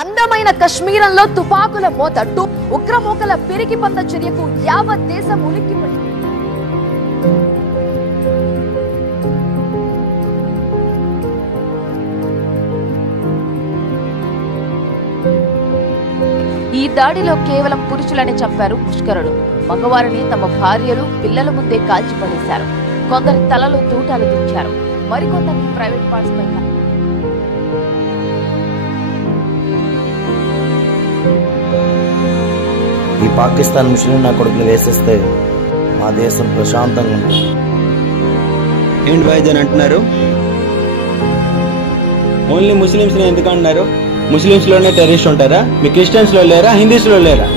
అందమైన కశ్మీరంలో తుపాకుల మోత ఉగ్రమూకల పిరికిపంద చర్యకు యావత్ దేశం ఉలిక్కిపడింది. ఈ దాడిలో కేవలం పురుషులనే చంపారు ముష్కరులు. మగవారిని తమ భార్యలు పిల్లల ముందే కాల్చిపడేశారు. కొందరి తలలో తూటాలు దించారు. మరికొందరిని ప్రైవేట్ పార్ట్స్ పై ఈ పాకిస్తాన్ ముస్లిం నా కొడుకులు వేసేస్తే మా దేశం ప్రశాంతంగా ఉంటుంది. ఏంటి భాయ్జాన్ అంటున్నారు? ఓన్లీ ముస్లిమ్స్ ని ఎందుకు అంటున్నారు? ముస్లిమ్స్ లోనే టెర్రరిస్ట్ ఉంటారా? మీ క్రిస్టియన్స్ లో లేరా? హిందూస్ లో లేరా?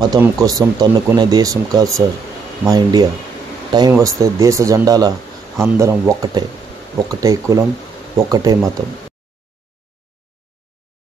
మతం కోసం తన్నుకునే దేశం కాదు సార్ మా ఇండియా. టైం వస్తే దేశ జెండాల అందరం ఒక్కటే కులం, ఒక్కటే మతం.